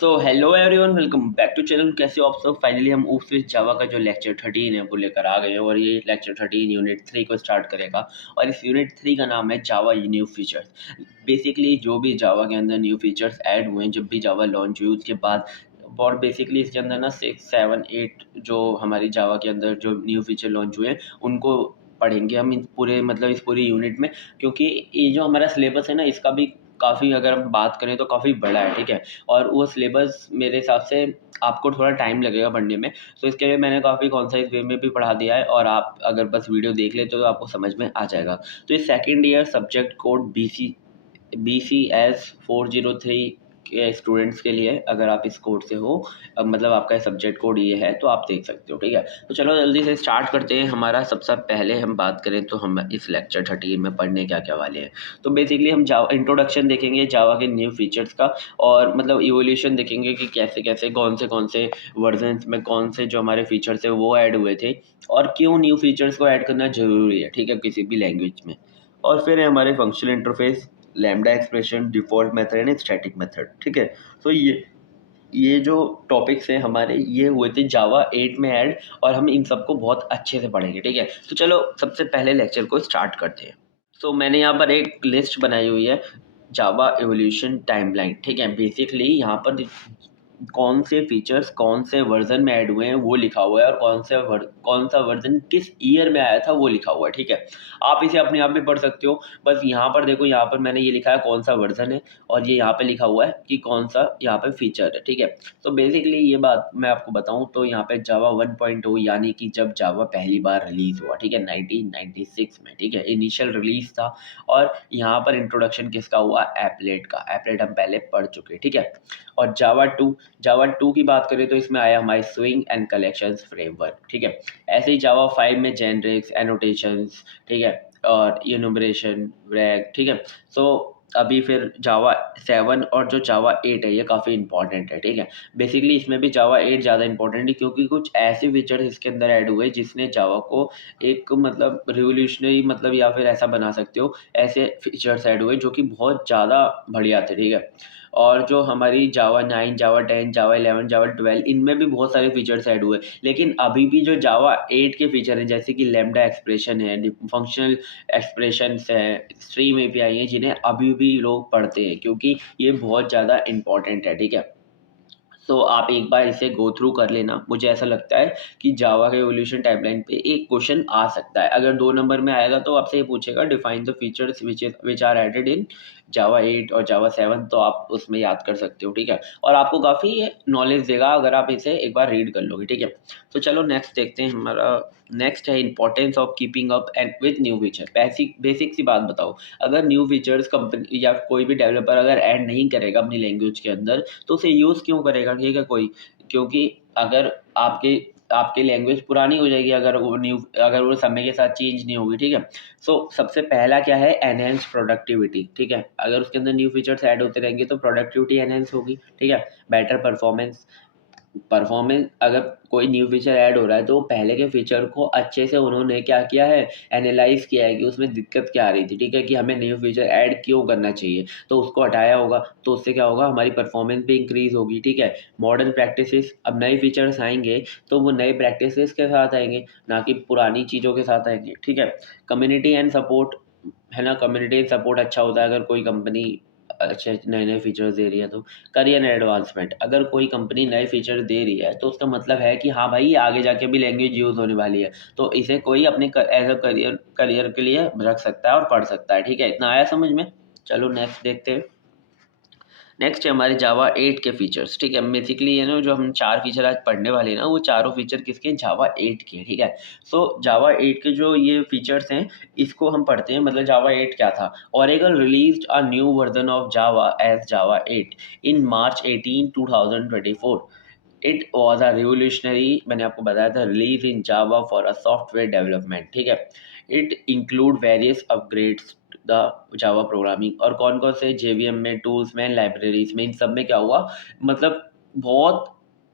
तो hello everyone, welcome back to channel. कैसे हो आप सब? फाइनली हम ऊप्स विद जावा का जो लेक्चर 13 है वो लेकर आ गए हैं और ये लेक्चर 13 यूनिट 3 को स्टार्ट करेगा। और इस यूनिट 3 का नाम है जावा न्यू फीचर्स। बेसिकली जो भी जावा के अंदर न्यू फीचर्स ऐड हुए हैं जब भी जावा लॉन्च हुई उसके बाद, और बेसिकली इसके अंदर ना 6, 7, 8 जो हमारी जावा के अंदर जो न्यू फीचर लॉन्च हुए हैं उनको पढ़ेंगे हम इन पूरे मतलब इस पूरी यूनिट में। क्योंकि ये जो हमारा सिलेबस है ना इसका भी काफ़ी, अगर हम बात करें तो काफ़ी बड़ा है, ठीक है। और वो सिलेबस मेरे हिसाब से आपको थोड़ा टाइम लगेगा पढ़ने में, तो इसके लिए मैंने काफ़ी कॉन्साइज़ वे में भी पढ़ा दिया है और आप अगर बस वीडियो देख लेते हो तो आपको समझ में आ जाएगा। तो ये second year subject code BCS 403 के स्टूडेंट्स के लिए, अगर आप इस कोड से हो, मतलब आपका सब्जेक्ट कोड ये है तो आप देख सकते हो, ठीक है। तो चलो जल्दी से स्टार्ट करते हैं। हमारा सबसे पहले हम बात करें तो हम इस लेक्चर 13 में पढ़ने क्या क्या वाले हैं। तो बेसिकली हम जावा इंट्रोडक्शन देखेंगे जावा के न्यू फीचर्स का, और मतलब इवोल्यूशन देखेंगे कि कैसे कैसे कौन से वर्जन्स में कौन से जो हमारे फीचर्स है वो ऐड हुए थे और क्यों न्यू फीचर्स को ऐड करना ज़रूरी है, ठीक है, किसी भी लैंग्वेज में। और फिर है हमारे functional interface, lambda expression, default method and static method, ठीक है। तो ये जो टॉपिक्स हैं हमारे ये हुए थे जावा 8 में ऐड, और हम इन सबको बहुत अच्छे से पढ़ेंगे, ठीक है। तो चलो सबसे पहले लेक्चर को स्टार्ट करते हैं। तो मैंने यहाँ पर एक लिस्ट बनाई हुई है, जावा एवोल्यूशन टाइमलाइन, ठीक है। बेसिकली यहाँ पर कौन से फीचर्स कौन से वर्जन में ऐड हुए हैं वो लिखा हुआ है, और कौन सा वर्जन किस ईयर में आया था वो लिखा हुआ है, ठीक है। आप इसे अपने आप भी पढ़ सकते हो। बस यहाँ पर देखो, यहाँ पर मैंने ये लिखा है कौन सा वर्जन है, और ये यहाँ पे लिखा हुआ है कि कौन सा यहाँ पे फीचर है, ठीक है। तो बेसिकली ये बात मैं आपको बताऊँ तो यहाँ पे जावा 1.0 यानी कि जब जावा पहली बार रिलीज हुआ, ठीक है, 1996 में, ठीक है, इनिशियल रिलीज था। और यहाँ पर इंट्रोडक्शन किसका हुआ? एप्लेट का। एप्लेट हम पहले पढ़ चुके, ठीक है। और जावा 2 की बात करें तो इसमें आया हमारे स्विंग एंड कलेक्शंस फ्रेमवर्क, ठीक है। ऐसे ही जावा 5 में जेनरिक्स, एनोटेशंस, ठीक है, और इनुमरेशन, रैग, ठीक है। सो अभी फिर जावा 7 और जो जावा 8 है ये काफ़ी इंपॉर्टेंट है, ठीक है। बेसिकली इसमें भी जावा 8 ज़्यादा इंपॉर्टेंट है क्योंकि कुछ ऐसे फीचर्स इसके अंदर ऐड हुए जिसने जावा को एक मतलब रिवोल्यूशनरी, मतलब या फिर ऐसा बना सकते हो, ऐसे फीचर्स ऐड हुए जो कि बहुत ज़्यादा बढ़िया थे, ठीक है। और जो हमारी जावा 9, जावा 10, जावा 11, जावा 12 इनमें भी बहुत सारे फीचर्स ऐड हुए। लेकिन अभी भी जो जावा 8 के फीचर हैं जैसे कि लैम्डा एक्सप्रेशन है, फंक्शनल एक्सप्रेशंस है, स्ट्रीम एपीआई है, जिन्हें अभी भी लोग पढ़ते हैं क्योंकि ये बहुत ज़्यादा इंपॉर्टेंट है, ठीक है। तो आप एक बार इसे गो थ्रू कर लेना। मुझे ऐसा लगता है कि जावा के एवोल्यूशन टाइमलाइन पे एक क्वेश्चन आ सकता है। अगर 2 नंबर में आएगा तो आपसे ये पूछेगा define the features which are added in Java 8 और जावा 7, तो आप उसमें याद कर सकते हो, ठीक है। और आपको काफ़ी नॉलेज देगा अगर आप इसे एक बार रीड कर लोगे, ठीक है। तो चलो नेक्स्ट देखते हैं। हमारा नेक्स्ट है importance of keeping up and with new feature. Basic basic सी बात बताओ, अगर न्यू फीचर्स कंपनी या कोई भी डेवलपर अगर ऐड नहीं करेगा अपनी लैंग्वेज के अंदर तो उसे यूज़ क्यों करेगा, ठीक है कोई? क्योंकि अगर आपके आपकी लैंग्वेज पुरानी हो जाएगी अगर वो समय के साथ चेंज नहीं होगी, ठीक है। सो सबसे पहला क्या है? एनहेंस प्रोडक्टिविटी, ठीक है। अगर उसके अंदर न्यू फीचर्स ऐड होते रहेंगे तो प्रोडक्टिविटी एनहेंस होगी, ठीक है। बेटर परफॉर्मेंस, अगर कोई न्यू फीचर ऐड हो रहा है तो पहले के फीचर को अच्छे से उन्होंने क्या किया है? एनालाइज किया है कि उसमें दिक्कत क्या आ रही थी, ठीक है, कि हमें न्यू फीचर ऐड क्यों करना चाहिए, तो उसको हटाया होगा। तो उससे क्या होगा? हमारी परफॉर्मेंस भी इंक्रीज होगी, ठीक है। मॉडर्न प्रैक्टिसेस, अब नए फीचर्स आएंगे तो वो नए प्रैक्टिसेस के साथ आएंगे, ना कि पुरानी चीज़ों के साथ आएंगे, ठीक है। कम्युनिटी एंड सपोर्ट, है ना, कम्युनिटी एंड सपोर्ट अच्छा होता है अगर कोई कंपनी अच्छे नए नए फीचर्स दे रही है तो। करियर एडवांसमेंट, अगर कोई कंपनी नए फीचर दे रही है तो उसका मतलब है कि हाँ भाई ये आगे जाके भी लैंग्वेज यूज़ होने वाली है, तो इसे कोई अपने एज अ करियर करियर के लिए रख सकता है और पढ़ सकता है, ठीक है। इतना आया समझ में? चलो नेक्स्ट देखते हैं। नेक्स्ट है हमारे जावा 8 के फीचर्स, ठीक है। बेसिकली ये ना जो हम 4 फीचर आज पढ़ने वाले हैं ना वो चारों फीचर किसके हैं? जावा 8 के, ठीक है। सो जावा 8 के जो ये फीचर्स हैं इसको हम पढ़ते हैं। मतलब जावा 8 क्या था? Oracle released a new version of Java as Java 8 in March 18, 2024। It was a revolutionary, मैंने आपको बताया था, release in Java for a software development, ठीक है। It include various upgrades the Java programming, और कौन कौन से? जेवीएम में, टूल्स में, लाइब्रेरीज में, इन सब में क्या हुआ? मतलब बहुत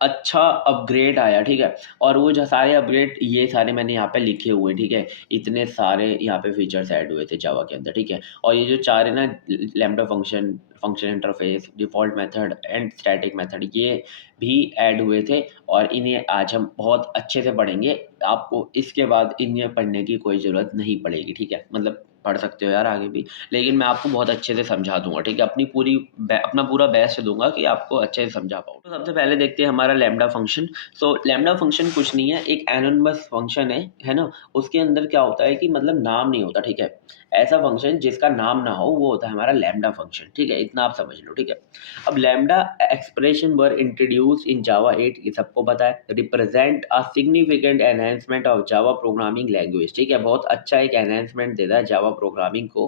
अच्छा अपग्रेड आया, ठीक है? और वो जो सारे अपग्रेड ये सारे मैंने यहाँ पे लिखे हुए हैं, ठीक है? इतने सारे यहाँ पे फीचर्स ऐड हुए थे जावा के अंदर, ठीक है? और ये जो 4 है ना, lambda function, function interface, default method and static method, ये भी ऐड हुए थे और इन्हें आज हम बहुत अच्छे से पढ़ेंगे। आपको इसके बाद इन्हें पढ़ने की कोई ज़रूरत नहीं पड़ेगी, ठीक है? मतलब पढ़ सकते हो यार आगे भी, लेकिन मैं आपको बहुत अच्छे से समझा दूँगा, ठीक है? अपना पूरा बेस्ट दूँगा कि आपको अच्छे से समझा पाऊँ। तो सबसे पहले देखते हैं हमारा लैम्ब्डा फंक्शन। सो लैम्ब्डा फंक्शन कुछ नहीं है, एक एनोनिमस फंक्शन है ना? उसके अंदर क्या होता है कि मतलब नाम नहीं होता, ठीक है? ऐसा फंक्शन जिसका नाम ना हो वो होता है हमारा लैम्ब्डा फंक्शन, ठीक है? इतना आप समझ लो, ठीक है? अब lambda expression were introduced in Java 8, ये सबको पता है, represent a significant enhancement of Java programming language, ठीक है? बहुत अच्छा एक एनहांसमेंट देता है जावा प्रोग्रामिंग को।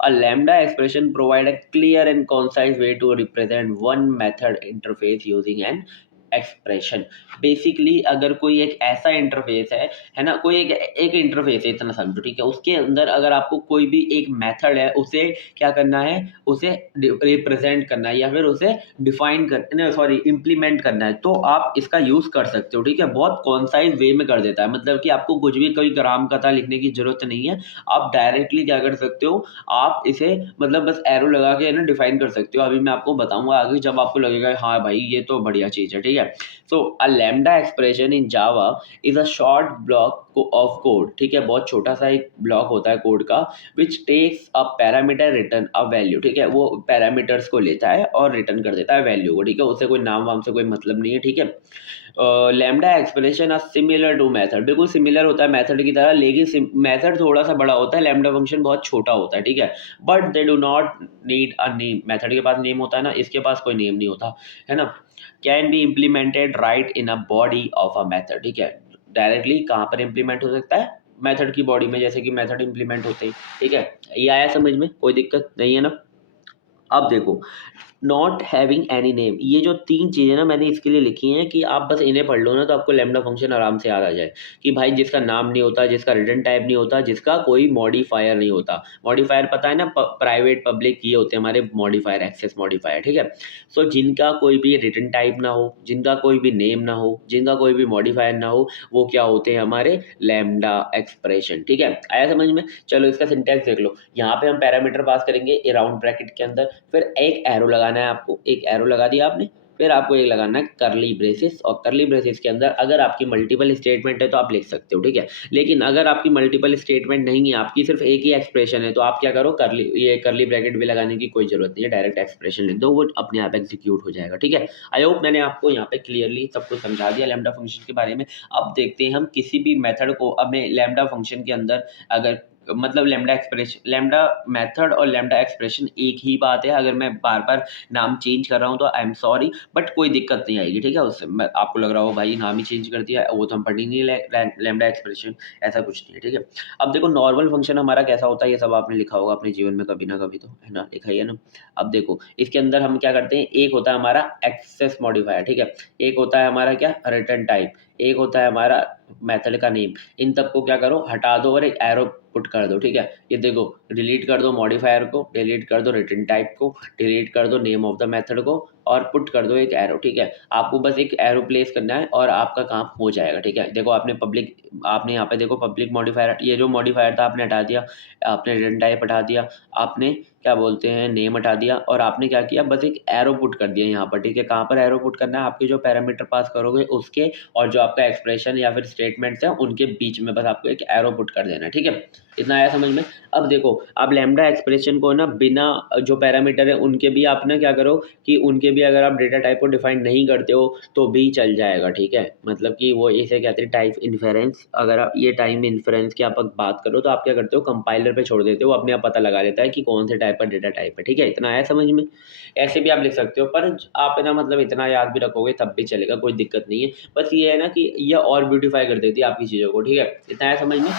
A lambda expression provide a clear and concise way to represent one method interface using an expression. Basically अगर कोई एक ऐसा इंटरफेस है ना? कोई एक एक इंटरफेस है, इतना समझो, ठीक है? उसके अंदर अगर आपको कोई भी एक मेथड है, उसे क्या करना है? उसे रिप्रेजेंट करना है या फिर उसे डिफाइन कर नहीं, सॉरी, इम्प्लीमेंट करना है, तो आप इसका यूज़ कर सकते हो, ठीक है? बहुत कॉन्साइज वे में कर देता है, मतलब कि आपको कुछ भी कोई राम कथा लिखने की ज़रूरत नहीं है। आप डायरेक्टली क्या कर सकते हो? आप इसे मतलब बस एरो लगा के ना डिफाइन कर सकते हो। अभी मैं आपको बताऊँगा आगे, जब आपको लगेगा हाँ भाई ये तो बढ़िया चीज़ है, ठीक है? So a lambda expression in Java is a short block of code, ठीक है? बहुत छोटा-सा एक ब्लॉक होता है कोड का, which takes a parameter return a value, ठीक है? वो पैरामीटर्स को लेता है और रिटर्न कर देता है वैल्यू को, ठीक है? उससे कोई नाम-वाम से कोई मतलब नहीं है, ठीक है? Lambda expression are similar to method, बिल्कुल सिमिलर होता है मेथड की तरह, लेकिन मेथड थोड़ा सा बड़ा होता है, लैम्ब्डा फंक्शन बहुत छोटा होता है, ठीक है? But they do not need a name. Method के पास नेम होता है ना, इसके पास कोई नेम नहीं होता, है ना? Can be implemented right in a body of a method, ठीक है? डायरेक्टली कहाँ पर इम्प्लीमेंट हो सकता है? मेथड की बॉडी में, जैसे कि मेथड इम्प्लीमेंट होते ही, ठीक है? ये आया समझ में? कोई दिक्कत नहीं है ना? अब देखो, नॉट हैविंग एनी नेम, ये जो 3 चीज़ें ना मैंने इसके लिए लिखी हैं कि आप बस इन्हें पढ़ लो ना, तो आपको लैम्ब्डा फंक्शन आराम से याद आ जाए कि भाई जिसका नाम नहीं होता, जिसका रिटर्न टाइप नहीं होता, जिसका कोई मॉडिफायर नहीं होता। मॉडिफायर पता है ना, प्राइवेट पब्लिक ये होते हैं हमारे मॉडिफायर, एक्सेस मॉडिफायर, ठीक है? सो जिनका कोई भी रिटर्न टाइप ना हो, जिनका कोई भी नेम ना हो, जिनका कोई भी मॉडिफायर ना हो, वो क्या होते हैं? हमारे लैम्ब्डा एक्सप्रेशन, ठीक है? आया समझ में? चलो इसका सिंटैक्स देख लो। यहाँ पे हम पैरामीटर पास करेंगे ए राउंड ब्रैकेट के अंदर, फिर एक एरो लगाना है आपको, एक एरो लगा दिया आपने, फिर आपको एक लगाना है कर्ली ब्रेसेस, और कर्ली ब्रेसेस के अंदर अगर आपकी मल्टीपल स्टेटमेंट है तो आप लिख सकते हो, ठीक है? लेकिन अगर आपकी मल्टीपल स्टेटमेंट नहीं है, आपकी सिर्फ एक ही एक्सप्रेशन है, तो आप क्या करो, कर्ली ब्रैकेट भी लगाने की कोई ज़रूरत नहीं है, डायरेक्ट एक्सप्रेशन लिख दो, वो अपने आप एग्जीक्यूट हो जाएगा, ठीक है? आई होप मैंने आपको यहाँ पे क्लियरली सब कुछ समझा दिया लैम्ब्डा फंक्शन के बारे में। अब देखते हैं हम किसी भी मेथड को हमें लैम्ब्डा फंक्शन के अंदर अगर मतलब लैम्ब्डा मेथड और लैम्ब्डा एक्सप्रेशन एक ही बात है। अगर मैं बार-बार नाम चेंज कर रहा हूँ तो आई एम सॉरी, बट कोई दिक्कत नहीं आएगी, ठीक है? उससे मैं आपको लग रहा हो भाई नाम ही चेंज कर दिया, वो तो हम पढ़ ही नहीं लैम्ब्डा एक्सप्रेशन, ऐसा कुछ नहीं है, ठीक है? अब देखो नॉर्मल फंक्शन हमारा कैसा होता है, ये सब आपने लिखा होगा अपने जीवन में कभी ना कभी तो, है ना? लिखा ही है ना? अब देखो इसके अंदर हम क्या करते हैं, एक होता है हमारा एक्सेस मॉडिफायर, ठीक है? एक होता है हमारा क्या, रिटर्न टाइप, एक होता है हमारा मेथड का नेम। इन सबको क्या करो, हटा दो और एक एरो पुट कर दो, ठीक है? ये देखो, डिलीट कर दो मॉडिफायर को, डिलीट कर दो रिटर्न टाइप को, डिलीट कर दो नेम ऑफ द मेथड को और पुट कर दो एक एरो, ठीक है? आपको बस एक एरो प्लेस करना है और आपका काम हो जाएगा, ठीक है? देखो आपने यहाँ पे देखो पब्लिक मॉडिफायर, ये जो मॉडिफायर था आपने हटा दिया, आपने रिटर्न टाइप हटा दिया, आपने क्या बोलते हैं नेम हटा दिया और आपने क्या किया, बस एक एरो पुट कर दिया यहाँ पर, ठीक है? कहाँ पर एरो पुट करना है, आपके जो पैरामीटर पास करोगे उसके और जो आपका एक्सप्रेशन या फिर स्टेटमेंट्स हैं उनके बीच में बस आपको एक एरो पुट कर देना है, ठीक है? इतना आया समझ में? अब देखो, आप लैम्ब्डा एक्सप्रेशन को ना बिना जो पैरामीटर है उनके भी आप ना क्या करो कि उनके भी अगर आप डेटा टाइप को डिफाइन नहीं करते हो तो भी चल जाएगा, ठीक है? मतलब कि वो इसे कहते हैं टाइप इन्फेरेंस। अगर आप ये टाइम इन्फेरेंस की आप बात करो तो आप क्या करते हो, कंपाइलर पे छोड़ देते हो, अपने आप पता लगा लेता है कि कौन से टाइप का डेटा टाइप है, ठीक है? इतना आया समझ में? ऐसे भी आप लिख सकते हो, पर आप ना मतलब इतना याद भी रखोगे तब भी चलेगा, कोई दिक्कत नहीं है। बस ये है ना कि ये और ब्यूटीफाई कर देती है आपकी चीज़ों को, ठीक है? इतना आया समझ में?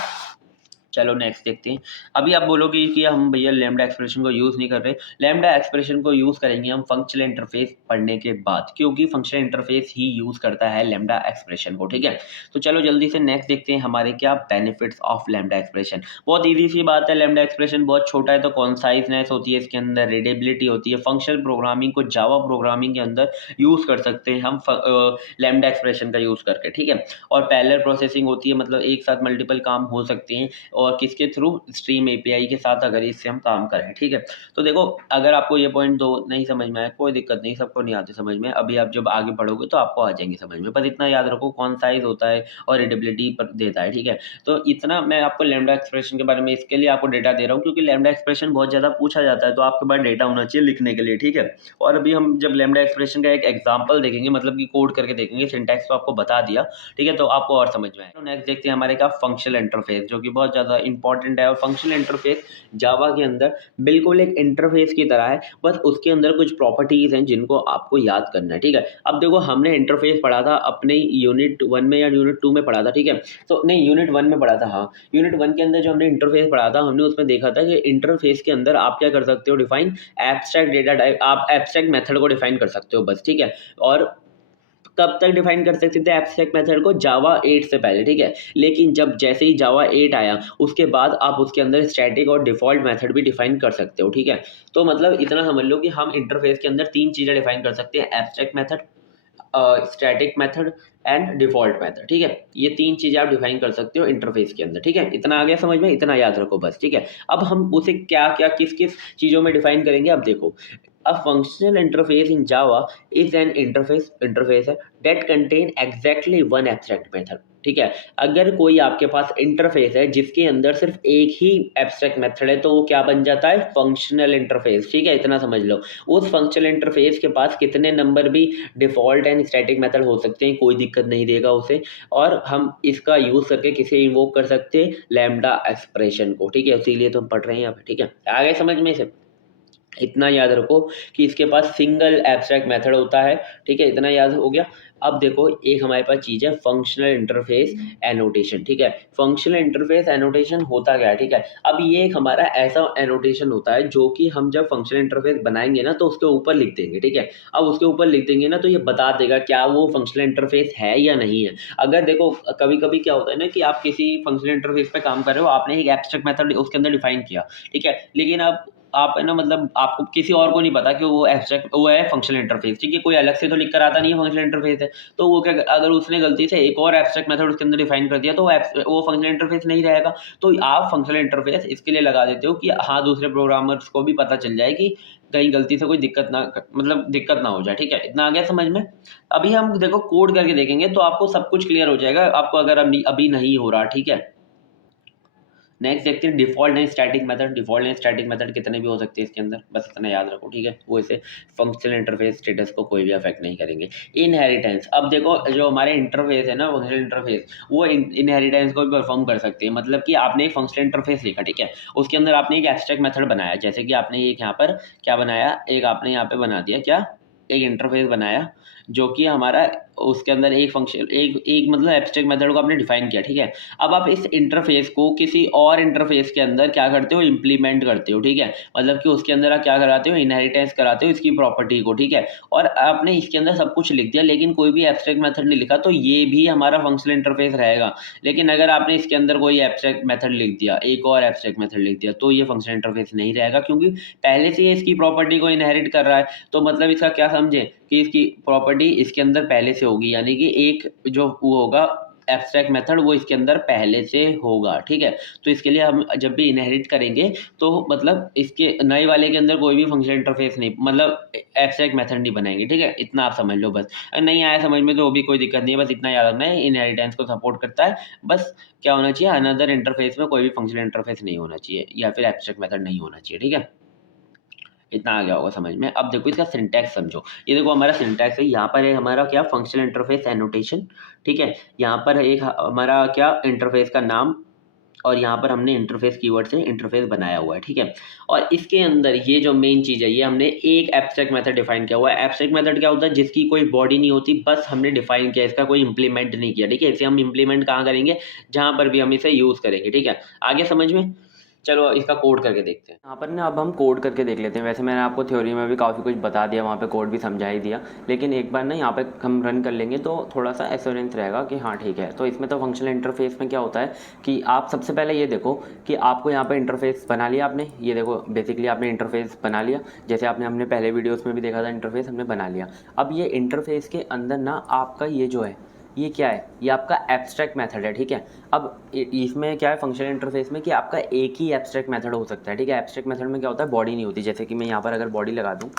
चलो नेक्स्ट देखते हैं। अभी आप बोलोगे कि हम भैया लैम्ब्डा एक्सप्रेशन को यूज़ नहीं कर रहे। लैम्ब्डा एक्सप्रेशन को यूज़ करेंगे हम फंक्शनल इंटरफ़ेस पढ़ने के बाद, क्योंकि फंक्शनल इंटरफ़ेस ही यूज़ करता है लैम्ब्डा एक्सप्रेशन को, ठीक है? तो चलो जल्दी से नेक्स्ट देखते हैं हमारे क्या बेनिफिट्स ऑफ लैम्ब्डा एक्सप्रेशन। बहुत ईज़ी सी बात है, लैम्ब्डा एक्सप्रेशन बहुत छोटा है तो कॉन्साइज़नेस होती है इसके अंदर, रीडेबिलिटी होती है। फंक्शनल प्रोग्रामिंग को जावा प्रोग्रामिंग के अंदर यूज़ कर सकते हैं हम लैम्ब्डा एक्सप्रेशन का यूज़ करके, ठीक है? और पैरेलल प्रोसेसिंग होती है, मतलब एक साथ मल्टीपल काम हो सकते हैं और किसके थ्रू, स्ट्रीम एपीआई के साथ अगर इससे हम काम करें, ठीक है? तो देखो, अगर आपको ये पॉइंट दो नहीं समझ में आया कोई दिक्कत नहीं, सबको नहीं आते समझ में, अभी आप जब आगे पढ़ोगे तो आपको आ जाएंगे समझ में। बस इतना याद रखो, कौन साइज होता है और रीडेबिलिटी पर देता है, ठीक है? तो इतना मैं आपको लैम्ब्डा एक्सप्रेशन के बारे में इसके लिए आपको डेटा दे रहा हूँ, क्योंकि लैम्ब्डा एक्सप्रेशन बहुत ज़्यादा पूछा जाता है, तो आपके पास डेटा होना चाहिए लिखने के लिए, ठीक है? और अभी हम जब लैम्ब्डा एक्सप्रेशन का एक एग्जाम्पल देखेंगे, मतलब कि कोड करके देखेंगे, सिंटैक्स तो आपको बता दिया, ठीक है? तो आपको और समझ में आए। तो नेक्स्ट देखते हैं हमारे का फंक्शनल इंटरफेस, जो कि बहुत ज़्यादा इंपॉर्टेंट है। और फंक्शनल इंटरफेस जावा के अंदर बिल्कुल एक इंटरफेस की तरह है, बस उसके अंदर कुछ प्रॉपर्टीज़ हैं जिनको आपको याद करना है, ठीक है? अब देखो, हमने इंटरफेस पढ़ा था अपने यूनिट 1 में या यूनिट 2 में पढ़ा था, ठीक है? तो नहीं, यूनिट 1 में पढ़ा था, हाँ। यूनिट 1 के अंदर जो हमने इंटरफेस पढ़ा था, हमने उसमें देखा था कि इंटरफेस के अंदर आप क्या कर सकते हो, डिफाइन एब्स्ट्रैक्ट डेटा टाइप, आप एब्स्ट्रैक्ट मेथड को डिफाइन कर सकते हो बस, ठीक है? और कब तक डिफाइन कर सकते थे एब्स्ट्रैक्ट मेथड को, जावा 8 से पहले, ठीक है? लेकिन जब जैसे ही जावा 8 आया, उसके बाद आप उसके अंदर स्टैटिक और डिफ़ॉल्ट मेथड भी डिफाइन कर सकते हो, ठीक है? तो मतलब इतना समझ लो कि हम इंटरफेस के अंदर 3 चीज़ें डिफाइन कर सकते हैं, abstract method, static method and default method, ठीक है? ये 3 चीज़ें आप डिफाइन कर सकते हो इंटरफेस के अंदर, ठीक है? इतना आ गया समझ में? इतना याद रखो बस, ठीक है? अब हम उसे क्या-क्या, किस-किस चीज़ों में डिफाइन करेंगे, अब देखो। A functional interface in Java is an interface है that contain exactly one abstract method, ठीक है? अगर कोई आपके पास इंटरफेस है जिसके अंदर सिर्फ एक ही एब्स्ट्रैक्ट मेथड है, तो वो क्या बन जाता है, फंक्शनल इंटरफेस, ठीक है? इतना समझ लो। उस फंक्शनल इंटरफेस के पास कितने नंबर भी डिफ़ॉल्ट एंड स्टैटिक मेथड हो सकते हैं, कोई दिक्कत नहीं देगा उसे। और हम इसका यूज़ करके किसे इन्वोक कर सकते हैं, लैम्ब्डा एक्सप्रेशन को, ठीक है? इसीलिए तो हम पढ़ रहे हैं यहाँ पे, ठीक है? आ गए समझ में से? इतना याद रखो कि इसके पास सिंगल एब्स्ट्रैक्ट मेथड होता है, ठीक है? इतना याद हो गया। अब देखो, एक हमारे पास चीज़ है फंक्शनल इंटरफेस एनोटेशन, ठीक है? फंक्शनल इंटरफेस एनोटेशन होता क्या है, ठीक है? अब ये एक हमारा ऐसा एनोटेशन होता है जो कि हम जब फंक्शनल इंटरफेस बनाएंगे ना, तो उसके ऊपर लिख देंगे, ठीक है? अब उसके ऊपर लिख देंगे ना, तो ये बता देगा क्या वो फंक्शनल इंटरफेस है या नहीं है। अगर देखो, कभी कभी क्या होता है ना कि आप किसी फंक्शनल इंटरफेस पे काम कर रहे हो, आपने एक एब्स्ट्रैक्ट मेथड उसके अंदर डिफाइन किया, ठीक है? लेकिन आप है ना, मतलब आपको किसी और को नहीं पता कि वो एब्स्ट्रैक्ट, वो है फंक्शनल इंटरफेस, ठीक है? कोई अलग से तो लिख कर आता नहीं है फंक्शनल इंटरफेस है। तो वो क्या, अगर उसने गलती से एक और एब्स्ट्रैक्ट मेथड उसके अंदर डिफाइन कर दिया, तो वो फंक्शनल इंटरफेस नहीं रहेगा। तो आप फंक्शनल इंटरफेस इसके लिए लगा देते हो कि हाँ, दूसरे प्रोग्रामर्स को भी पता चल जाए कि कहीं गलती से कोई दिक्कत ना, मतलब दिक्कत ना हो जाए, ठीक है? इतना आ गया समझ में? अभी हम देखो कोड करके देखेंगे तो आपको सब कुछ क्लियर हो जाएगा, आपको अगर अभी नहीं हो रहा, ठीक है? नेक्स्ट देखते हैं default and static method. Default and static method कितने भी हो सकते हैं इसके अंदर, बस इतना याद रखो, ठीक है? वो इसे फंक्शनल इंटरफेस स्टेटस को कोई भी अफेक्ट नहीं करेंगे। इनहेरिटेंस, अब देखो, जो हमारे इंटरफेस है ना, फंक्शनल इंटरफेस, वो इनहेरिटेंस को भी परफॉर्म कर सकते हैं। मतलब कि आपने एक फंक्शनल इंटरफेस लिखा, ठीक है? उसके अंदर आपने एक एब्स्ट्रैक्ट मेथड बनाया, जैसे कि आपने एक यहाँ पर क्या बनाया, एक आपने यहाँ पे बना दिया क्या, एक इंटरफेस बनाया, जो कि हमारा उसके अंदर एक फंक्शन, एक एक मतलब एब्स्ट्रैक्ट मेथड को आपने डिफाइन किया, ठीक है? अब आप इस इंटरफेस को किसी और इंटरफेस के अंदर क्या करते हो, इम्प्लीमेंट करते हो, ठीक है? मतलब कि उसके अंदर आप क्या कराते हो, इनहेरिटेंस कराते हो इसकी प्रॉपर्टी को, ठीक है? और आपने इसके अंदर सब कुछ लिख दिया, लेकिन कोई भी एब्स्ट्रैक्ट मेथड नहीं लिखा, तो ये भी हमारा फंक्शनल इंटरफेस रहेगा। लेकिन अगर आपने इसके अंदर कोई एब्स्ट्रैक्ट मेथड लिख दिया, एक और एब्स्ट्रैक्ट मेथड लिख दिया, तो ये फंक्शनल इंटरफेस नहीं रहेगा, क्योंकि पहले से ही इसकी प्रॉपर्टी को इनहेरिट कर रहा है। तो मतलब इसका क्या समझे कि इसकी प्रॉपर्टी इसके अंदर पहले से होगी, यानी कि एक जो वो होगा एब्स्ट्रैक्ट मेथड, वो इसके अंदर पहले से होगा, ठीक है? तो इसके लिए हम जब भी इनहेरिट करेंगे, तो मतलब इसके नए वाले के अंदर कोई भी फंक्शनल इंटरफेस नहीं, मतलब एब्स्ट्रैक्ट मेथड नहीं बनाएंगे, ठीक है? इतना आप समझ लो बस। नहीं आया समझ में तो वो भी कोई दिक्कत नहीं है, बस इतना याद रखना है, इनहेरिटेंस को सपोर्ट करता है। बस क्या होना चाहिए, अनदर इंटरफेस में कोई भी फंक्शनल इंटरफेस नहीं होना चाहिए, या फिर एब्स्ट्रैक्ट मेथड नहीं होना चाहिए, ठीक है? इतना आ गया होगा समझ में। अब देखो इसका सिंटैक्स समझो। ये देखो हमारा सिंटैक्स है, यहाँ पर है हमारा क्या, फंक्शनल इंटरफेस एनोटेशन, ठीक है? यहाँ पर एक हमारा क्या, इंटरफेस का नाम, और यहाँ पर हमने इंटरफ़ेस कीवर्ड से इंटरफ़ेस बनाया हुआ है, ठीक है? और इसके अंदर ये जो मेन चीज़ है, ये हमने एक एब्स्ट्रैक्ट मेथड डिफ़ाइन किया हुआ है। एब्स्ट्रैक्ट मेथड क्या होता है? जिसकी कोई बॉडी नहीं होती, बस हमने डिफ़ाइन किया, इसका कोई इम्प्लीमेंट नहीं किया, ठीक है? इसे हम इम्प्लीमेंट कहाँ करेंगे? जहाँ पर भी हम इसे यूज़ करेंगे, ठीक है? आगे समझ में? चलो इसका कोड करके देखते हैं। यहाँ पर ना अब हम कोड करके देख लेते हैं। वैसे मैंने आपको थ्योरी में भी काफ़ी कुछ बता दिया, वहाँ पे कोड भी समझा ही दिया, लेकिन एक बार ना यहाँ पे हम रन कर लेंगे तो थोड़ा सा एश्योरेंस रहेगा कि हाँ ठीक है। तो इसमें तो फंक्शनल इंटरफेस में क्या होता है कि आप सबसे पहले ये देखो कि आपको यहाँ पर इंटरफेस बना लिया आपने, ये देखो बेसिकली आपने इंटरफेस बना लिया, जैसे आपने हमने पहले वीडियोज़ में भी देखा था इंटरफेस हमने बना लिया। अब ये इंटरफेस के अंदर ना आपका ये जो है ये क्या है, ये आपका एब्स्ट्रैक्ट मेथड है, ठीक है। अब इसमें क्या है फंक्शनल इंटरफेस में कि आपका एक ही एब्स्ट्रैक्ट मेथड हो सकता है, ठीक है। एब्स्ट्रैक्ट मेथड में क्या होता है, बॉडी नहीं होती। जैसे कि मैं यहाँ पर अगर बॉडी लगा दूँ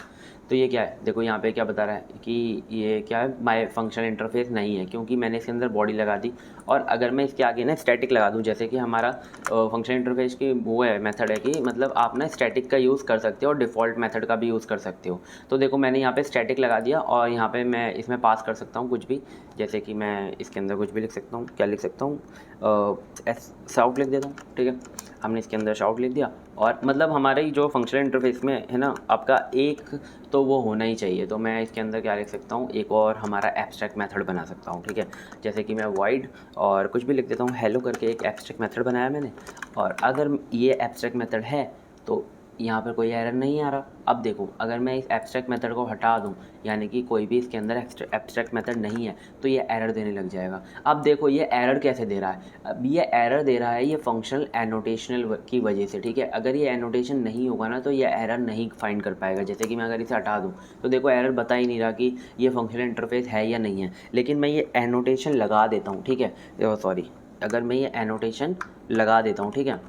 तो ये क्या है, देखो यहाँ पे क्या बता रहा है कि ये क्या है, माय फंक्शनल इंटरफेस नहीं है, क्योंकि मैंने इसके अंदर बॉडी लगा दी। और अगर मैं इसके आगे ना स्टैटिक लगा दूँ, जैसे कि हमारा फंक्शनल इंटरफेस की वो है मेथड है कि मतलब आप ना स्टैटिक का यूज़ कर सकते हो और डिफ़ॉल्ट मेथड का भी यूज़ कर सकते हो। तो देखो मैंने यहाँ पे स्टैटिक लगा दिया और यहाँ पे मैं इसमें पास कर सकता हूँ कुछ भी, जैसे कि मैं इसके अंदर कुछ भी लिख सकता हूँ। क्या लिख सकता हूँ, शाउट लिख देता हूँ, ठीक है। हमने इसके अंदर शाउट लिख दिया और मतलब हमारे जो फंक्शनल इंटरफेस में है ना आपका एक तो वो होना ही चाहिए। तो मैं इसके अंदर क्या लिख सकता हूँ, एक और हमारा एब्स्ट्रैक्ट मेथड बना सकता हूँ, ठीक है। जैसे कि मैं वाइड और कुछ भी लिख देता हूँ, हेलो करके एक एब्स्ट्रैक्ट मेथड बनाया मैंने। और अगर ये एब्स्ट्रैक्ट मेथड है तो यहाँ पर कोई एरर नहीं आ रहा। अब देखो अगर मैं इस एब्स्ट्रैक्ट मेथड को हटा दूँ, यानी कि कोई भी इसके अंदर एब्स्ट्रैक्ट मेथड नहीं है, तो ये एरर देने लग जाएगा। अब देखो ये एरर कैसे दे रहा है, अब ये एरर दे रहा है ये फंक्शनल एनोटेशनल की वजह से, ठीक है। अगर ये एनोटेशन नहीं होगा ना तो ये एरर नहीं फाइंड कर पाएगा। जैसे कि मैं अगर इसे हटा दूँ तो देखो एरर बता ही नहीं रहा कि ये फंक्शनल इंटरफेस है या नहीं है, लेकिन मैं ये एनोटेशन लगा देता हूँ, ठीक है। सॉरी, अगर मैं ये एनोटेशन लगा देता हूँ, ठीक है,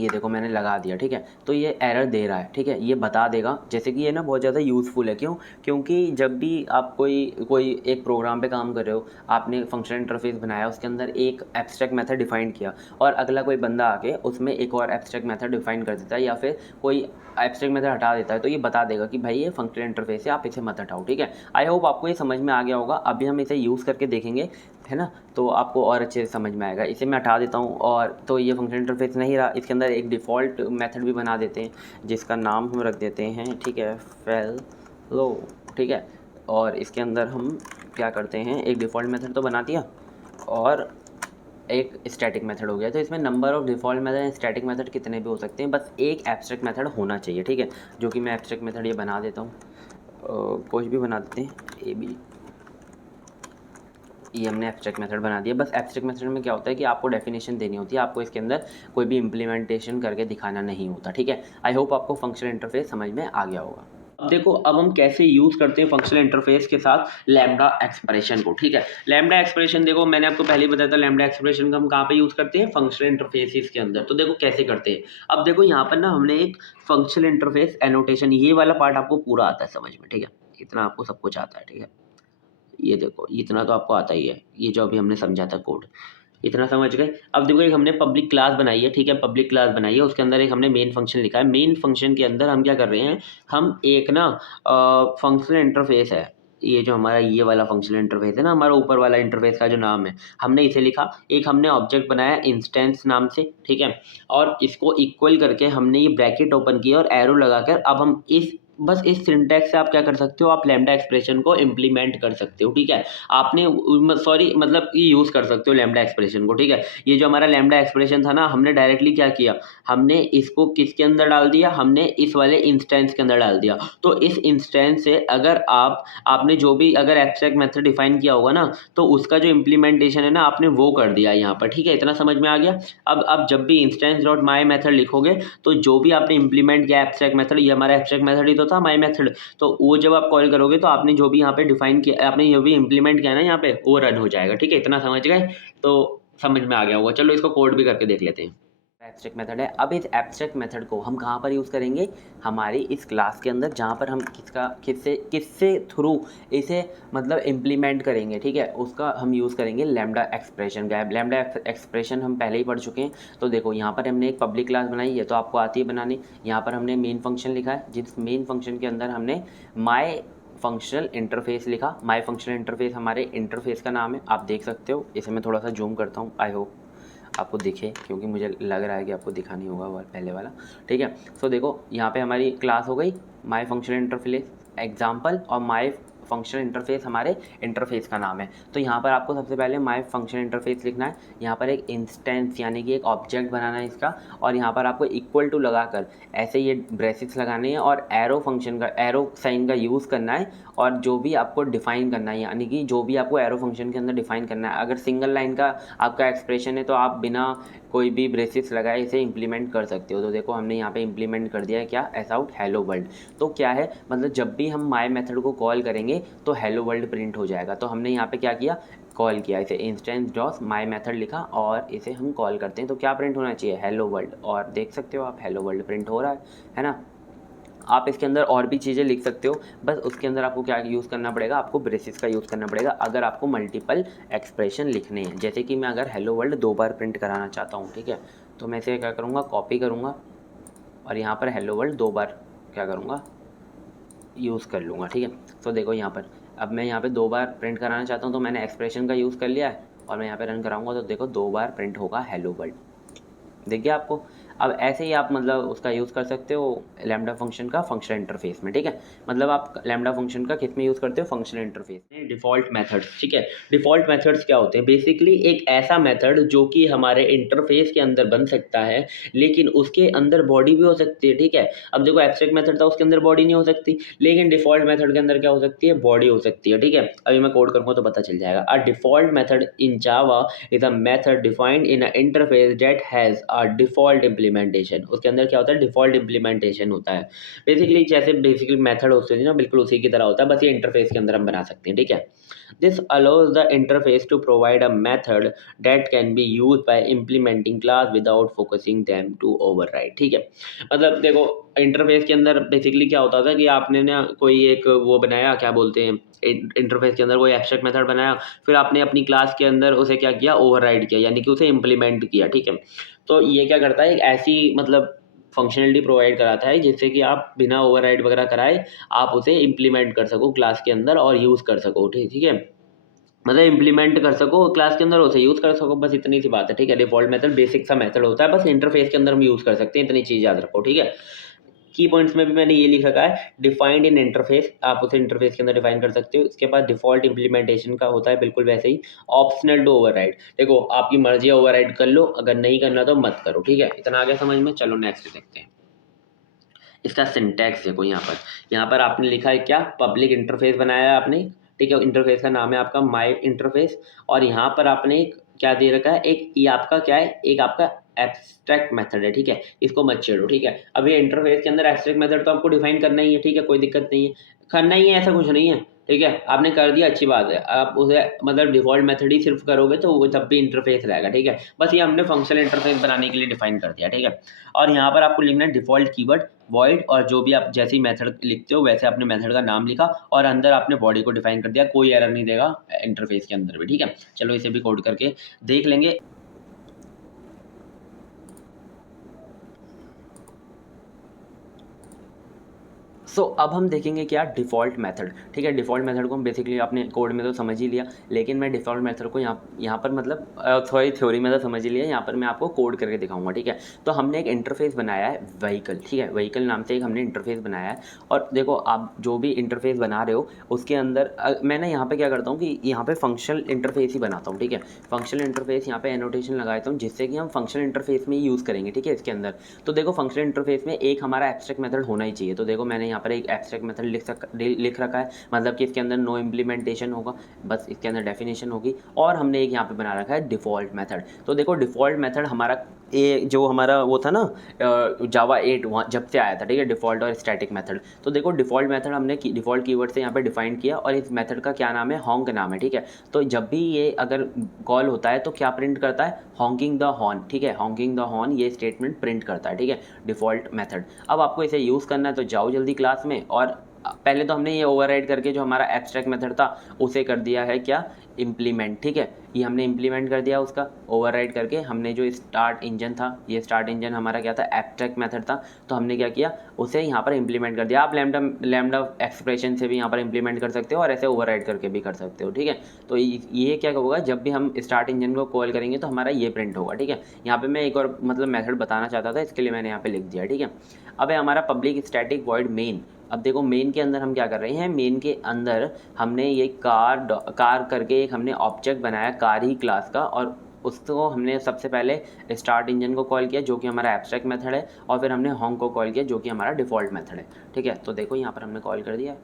ये देखो मैंने लगा दिया, ठीक है, तो ये एरर दे रहा है, ठीक है, ये बता देगा। जैसे कि ये ना बहुत ज़्यादा यूज़फुल है, क्यों? क्योंकि जब भी आप कोई एक प्रोग्राम पे काम कर रहे हो, आपने फंक्शनल इंटरफेस बनाया, उसके अंदर एक एब्स्ट्रैक्ट मेथड डिफाइन किया और अगला कोई बंदा आके उसमें एक और एब्स्ट्रैक्ट मेथड डिफाइन कर देता है या फिर कोई एब्स्ट्रैक्ट मेथड हटा देता है, तो ये बता देगा कि भाई ये फंक्शनल इंटरफेस है, आप इसे मत हटाओ, ठीक है। आई होप आपको ये समझ में आ गया होगा। अभी हम इसे यूज़ करके देखेंगे, है ना, तो आपको और अच्छे से समझ में आएगा। इसे मैं हटा देता हूँ और तो ये फंक्शनल इंटरफेस नहीं रहा। इसके अंदर एक डिफ़ॉल्ट मेथड भी बना देते हैं जिसका नाम हम रख देते हैं, ठीक है, फेलो, ठीक है। और इसके अंदर हम क्या करते हैं, एक डिफ़ॉल्ट मेथड तो बना दिया और एक स्टैटिक मेथड हो गया। तो इसमें number of default method and static method कितने भी हो सकते हैं, बस एक एब्स्ट्रैक्ट मेथड होना चाहिए, ठीक है। जो कि मैं एब्स्ट्रैक्ट मेथड ये बना देता हूँ, कुछ भी बना देते हैं, ए बी, ये हमने एब्स्ट्रैक्ट मेथड बना दिया। बस एब्स्ट्रैक्ट मेथड में क्या होता है कि आपको डेफिनेशन देनी होती है, आपको इसके अंदर कोई भी इम्प्लीमेंटेशन करके दिखाना नहीं होता, ठीक है। आई होप आपको फंक्शनल इंटरफेस समझ में आ गया होगा। अब देखो अब हम कैसे यूज़ करते हैं फंक्शनल इंटरफेस के साथ लैम्ब्डा एक्सप्रेशन को, ठीक है। लैम्ब्डा एक्सप्रेशन देखो मैंने आपको पहले ही बताया था, लैम्ब्डा एक्सप्रेशन का हम कहाँ पे यूज़ करते हैं, फंक्शनल इंटरफेसेस के अंदर। तो देखो कैसे करते हैं। अब देखो यहाँ पर ना हमने एक फंक्शनल इंटरफेस एनोटेशन, ये वाला पार्ट आपको पूरा आता है समझ में, ठीक है। इतना आपको सब कुछ आता है, ठीक है। ये देखो इतना तो आपको आता ही है, ये जो अभी हमने समझा था कोड, इतना समझ गए। अब देखो एक हमने पब्लिक क्लास बनाई है, ठीक है, पब्लिक क्लास बनाई है, उसके अंदर एक हमने मेन फंक्शन लिखा है। मेन फंक्शन के अंदर हम क्या कर रहे हैं, हम एक ना फंक्शनल इंटरफेस है, ये जो हमारा ये वाला फंक्शनल इंटरफेस है ना, हमारा ऊपर वाला इंटरफेस का जो नाम है, हमने इसे लिखा। एक हमने ऑब्जेक्ट बनाया इंस्टेंस नाम से, ठीक है, और इसको इक्वल करके हमने ये ब्रैकेट ओपन किया और एरो लगाकर अब हम बस इस सिंटैक्स से आप क्या कर सकते हो, आप लैम्ब्डा एक्सप्रेशन को इम्प्लीमेंट कर सकते हो, ठीक है। आपने सॉरी मतलब ये यूज़ कर सकते हो लैम्ब्डा एक्सप्रेशन को, ठीक है। ये जो हमारा लैम्ब्डा एक्सप्रेशन था ना, हमने डायरेक्टली क्या किया, हमने इसको किसके अंदर डाल दिया, हमने इस वाले इंस्टेंस के अंदर डाल दिया। तो इस इंस्टेंस से अगर आपने जो भी अगर एब्स्ट्रैक्ट मेथड डिफाइन किया होगा ना, तो उसका जो इम्प्लीमेंटेशन है ना, आपने वो कर दिया यहाँ पर, ठीक है। इतना समझ में आ गया। अब जब भी इंस्टेंस डॉट माई मेथड लिखोगे तो जो भी आपने इम्प्लीमेंट किया एब्स्ट्रैक्ट मेथड, ये हमारा एब्स्ट्रैक्ट मेथड ही तो था माई मेथड, तो वो जब आप कॉल करोगे तो आपने जो भी यहाँ पे डिफाइन किया, आपने जो भी इम्प्लीमेंट किया ना यहाँ पे, वो रन हो जाएगा, ठीक है। इतना समझ गए, तो समझ में आ गया होगा। चलो इसको कोड भी करके देख लेते हैं। एब्स्ट्रैक्ट मेथड है। अब इस एब्स्ट्रैक्ट मेथड को हम कहाँ पर यूज़ करेंगे, हमारी इस क्लास के अंदर, जहाँ पर हम किससे थ्रू इसे मतलब इम्प्लीमेंट करेंगे, ठीक है, उसका हम यूज़ करेंगे लैम्ब्डा एक्सप्रेशन का। लैम्ब्डा एक्सप्रेशन हम पहले ही पढ़ चुके हैं। तो देखो यहाँ पर हमने एक पब्लिक क्लास बनाई है, तो आपको आती है बनानी। यहाँ पर हमने मेन फंक्शन लिखा है, जिस मेन फंक्शन के अंदर हमने माई फंक्शनल इंटरफेस लिखा। माई फंक्शनल इंटरफेस हमारे इंटरफेस का नाम है, आप देख सकते हो। इसे मैं थोड़ा सा जूम करता हूँ, आई होप आपको दिखे, क्योंकि मुझे लग रहा है कि आपको दिखा नहीं होगा वो पहले वाला, ठीक है। सो देखो यहाँ पे हमारी क्लास हो गई माई फंक्शनल इंटरफेस एग्जाम्पल, और माई फंक्शनल इंटरफेस हमारे इंटरफेस का नाम है। तो यहाँ पर आपको सबसे पहले माई फंक्शनल इंटरफेस लिखना है, यहाँ पर एक इंस्टेंस यानी कि एक ऑब्जेक्ट बनाना है इसका, और यहाँ पर आपको इक्वल टू लगाकर ऐसे ये ब्रेसिक्स लगाने हैं और एरो फंक्शन का, एरो साइन का यूज़ करना है, और जो भी आपको डिफाइन करना है, यानी कि जो भी आपको एरो फंक्शन के अंदर डिफाइन करना है। अगर सिंगल लाइन का आपका एक्सप्रेशन है तो आप बिना कोई भी ब्रेसिक्स लगाए इसे इम्प्लीमेंट कर सकते हो। तो देखो हमने यहाँ पे इम्प्लीमेंट कर दिया है क्या, एस आउट हेलो वर्ल्ड। तो क्या है, मतलब जब भी हम माई मेथड को कॉल करेंगे तो हेलो वर्ल्ड प्रिंट हो जाएगा। तो हमने यहाँ पे क्या किया, कॉल किया इसे, इंस्टेंस डॉस माई मेथड लिखा और इसे हम कॉल करते हैं। तो क्या प्रिंट होना चाहिए, हेलो वर्ल्ड, और देख सकते हो आप हेलो वर्ल्ड प्रिंट हो रहा है ना। आप इसके अंदर और भी चीज़ें लिख सकते हो, बस उसके अंदर आपको क्या यूज़ करना पड़ेगा, आपको ब्रेसिस का यूज़ करना पड़ेगा अगर आपको मल्टीपल एक्सप्रेशन लिखने हैं। जैसे कि मैं अगर हेलो वर्ल्ड 2 बार प्रिंट कराना चाहता हूँ, ठीक है, तो मैं इसे क्या करूँगा, कॉपी करूँगा और यहाँ पर हेलो वर्ल्ड 2 बार क्या करूँगा, यूज़ कर लूँगा, ठीक है। तो देखो यहाँ पर अब मैं यहाँ पे 2 बार प्रिंट कराना चाहता हूँ, तो मैंने एक्सप्रेशन का यूज़ कर लिया है और मैं यहाँ पे रन कराऊँगा तो देखो 2 बार प्रिंट होगा हेलो वर्ल्ड, देखिए आपको। अब ऐसे ही आप मतलब उसका यूज़ कर सकते हो लैम्डा फंक्शन का फंक्शनल इंटरफेस में, ठीक है। मतलब आप लैम्डा फंक्शन का किस में यूज़ करते हो, फंक्शनल इंटरफेस में। डिफ़ॉल्ट मेथड्स, ठीक है। डिफ़ॉल्ट मेथड्स क्या होते हैं, बेसिकली एक ऐसा मेथड जो कि हमारे इंटरफेस के अंदर बन सकता है, लेकिन उसके अंदर बॉडी भी हो सकती है, ठीक है। अब देखो एब्स्ट्रैक्ट मेथड था, उसके अंदर बॉडी नहीं हो सकती, लेकिन डिफ़ॉल्ट मेथड के अंदर क्या हो सकती है, बॉडी हो सकती है, ठीक है। अभी मैं कोड करूँगा तो पता चल जाएगा। अ default method in Java is a method defined in a interface that has a default implementation. उसके अंदर क्या होता है, डिफ़ॉल्ट इम्प्लीमेंटेशन होता है। बेसिकली जैसे बेसिकली मेथड होते हैं ना, बिल्कुल उसी की तरह होता है, बस ये इंटरफेस के अंदर हम बना सकते हैं, ठीक है। This allows the interface to provide a method that can be used by implementing class without focusing them to override, ठीक है। मतलब देखो इंटरफेस के अंदर बेसिकली क्या होता था कि आपने ना कोई एक वो बनाया, क्या बोलते हैं, इंटरफेस के अंदर कोई एब्स्ट्रैक्ट मेथड बनाया, फिर आपने अपनी क्लास के अंदर उसे क्या किया, ओवरराइड किया, यानी कि उसे इम्प्लीमेंट किया, ठीक है। तो ये क्या करता है, एक ऐसी मतलब फंक्शनलिटी प्रोवाइड कराता है जिससे कि आप बिना ओवरराइड वगैरह कराए आप उसे इम्प्लीमेंट कर सको क्लास के अंदर और यूज़ कर सको, ठीक है। मतलब इम्प्लीमेंट कर सको क्लास के अंदर, उसे यूज़ कर सको, बस इतनी सी बात है, ठीक है। डिफ़ॉल्ट मेथड बेसिक सा मेथड होता है, बस इंटरफेस के अंदर हम यूज़ कर सकते हैं, इतनी चीज़ याद रखो, ठीक है। की पॉइंट्स में भी मैंने ये लिख रखा है, डिफाइंड इन इंटरफेस, आप उसे इंटरफेस के अंदर डिफाइन कर सकते हो। इसके बाद डिफ़ॉल्ट इम्प्लीमेंटेशन का होता है बिल्कुल वैसे ही। ऑप्शनल टू ओवरराइड, देखो आपकी मर्ज़ी है, ओवरराइड कर लो, अगर नहीं करना तो मत करो, ठीक है। इतना आ गया समझ में, चलो नेक्स्ट देखते हैं। इसका सिंटैक्स देखो यहाँ पर आपने लिखा है क्या, पब्लिक इंटरफेस बनाया है आपने, ठीक है। इंटरफेस का नाम है आपका माई इंटरफेस, और यहाँ पर आपने एक क्या दे रखा है, एक ये आपका क्या है, एक आपका एब्स्ट्रैक्ट मेथड है, ठीक है। इसको मत छेड़ो, ठीक है। अब ये इंटरफेस के अंदर एब्स्ट्रैक्ट मेथड तो आपको डिफाइन करना ही है, ठीक है, कोई दिक्कत नहीं है, करना ही है, ऐसा कुछ नहीं है, ठीक है। आपने कर दिया, अच्छी बात है। आप उसे मतलब डिफ़ॉल्ट मेथड ही सिर्फ करोगे तो वो तब भी इंटरफेस रहेगा, ठीक है। बस ये हमने फंक्शनल इंटरफेस बनाने के लिए डिफाइन कर दिया, ठीक है। और यहाँ पर आपको लिखना है डिफ़ॉल्ट कीवर्ड वॉइड, और जो भी आप जैसे ही मेथड लिखते हो वैसे आपने मेथड का नाम लिखा और अंदर आपने बॉडी को डिफाइन कर दिया, कोई एरर नहीं देगा इंटरफेस के अंदर भी, ठीक है। चलो इसे भी कोड करके देख लेंगे। अब हम देखेंगे क्या, डिफ़ॉल्ट मेथड, ठीक है। डिफ़ॉल्ट मेथड को हम बेसिकली आपने कोड में तो समझ ही लिया, लेकिन मैं डिफ़ॉल्ट मेथड को यहाँ पर मतलब सॉरी थ्योरी में तो समझ ही लिया, यहाँ पर मैं आपको कोड करके दिखाऊंगा, ठीक है। तो हमने एक इंटरफेस बनाया है व्हीकल, ठीक है, व्हीकल नाम से एक हमने इंटरफेस बनाया है। और देखो आप जो भी इंटरफेस बना रहे हो उसके अंदर मैं ना यहाँ पर क्या करता हूँ कि यहाँ पर फंक्शनल इंटरफेस ही बनाता हूँ, ठीक है। फंक्शनल इंटरफेस यहाँ पर एनोटेशन लगाता हूँ जिससे कि हम फंक्शनल इंटरफेस में ही यूज़ करेंगे, ठीक है, इसके अंदर। तो देखो फंक्शनल इंटरफेस में एक हमारा एब्स्ट्रैक्ट मेथड होना ही चाहिए। तो देखो मैंने यहाँ पर एक एब्स्ट्रैक्ट मेथड लिख रखा है, मतलब कि इसके अंदर नो इम्प्लीमेंटेशन होगा, बस इसके अंदर डेफिनेशन होगी, और हमने एक यहाँ पे बना रखा है डिफ़ॉल्ट मेथड। तो देखो डिफ़ॉल्ट मेथड हमारा ये जो हमारा वो था ना जावा 8 वहाँ जब से आया था, ठीक है, डिफ़ॉल्ट और स्टैटिक मेथड। तो देखो डिफ़ॉल्ट मेथड हमने डिफ़ॉल्ट कीवर्ड से यहाँ पे डिफाइन किया, और इस मेथड का क्या नाम है, हॉन्क नाम है, ठीक है। तो जब भी ये अगर कॉल होता है तो क्या प्रिंट करता है, हॉन्किंग द हॉर्न, ठीक है, हॉन्किंग द हॉर्न ये स्टेटमेंट प्रिंट करता है, ठीक है, डिफ़ॉल्ट मेथड। अब आपको इसे यूज़ करना है तो जाओ जल्दी क्लास में, और पहले तो हमने ये ओवरराइड करके जो हमारा एब्स्ट्रैक्ट मेथड था उसे कर दिया है क्या, इम्प्लीमेंट, ठीक है, ये हमने इम्प्लीमेंट कर दिया उसका ओवरराइड करके। हमने जो स्टार्ट इंजन था, ये स्टार्ट इंजन हमारा क्या था, एब्स्ट्रैक्ट मेथड था, तो हमने क्या किया, उसे यहाँ पर इम्प्लीमेंट कर दिया। आप लैम्डा एक्सप्रेशन से भी यहाँ पर इम्प्लीमेंट कर सकते हो और ऐसे ओवरराइड करके भी कर सकते हो, ठीक है। तो ये क्या होगा, जब भी हम स्टार्ट इंजन को कॉल करेंगे तो हमारा ये प्रिंट होगा, ठीक है। यहाँ पे मैं एक और मतलब मेथड बताना चाहता था, इसके लिए मैंने यहाँ पे लिख दिया, ठीक है। अब है हमारा पब्लिक स्टैटिक वॉइड मेन। अब देखो मेन के अंदर हम क्या कर रहे हैं, मेन के अंदर हमने ये कार करके एक हमने ऑब्जेक्ट बनाया कार ही क्लास का, और उसको हमने सबसे पहले स्टार्ट इंजन को कॉल किया जो कि हमारा एब्स्ट्रैक्ट मेथड है, और फिर हमने हॉन्ग को कॉल किया जो कि हमारा डिफ़ॉल्ट मेथड है, ठीक है। तो देखो यहाँ पर हमने कॉल कर दिया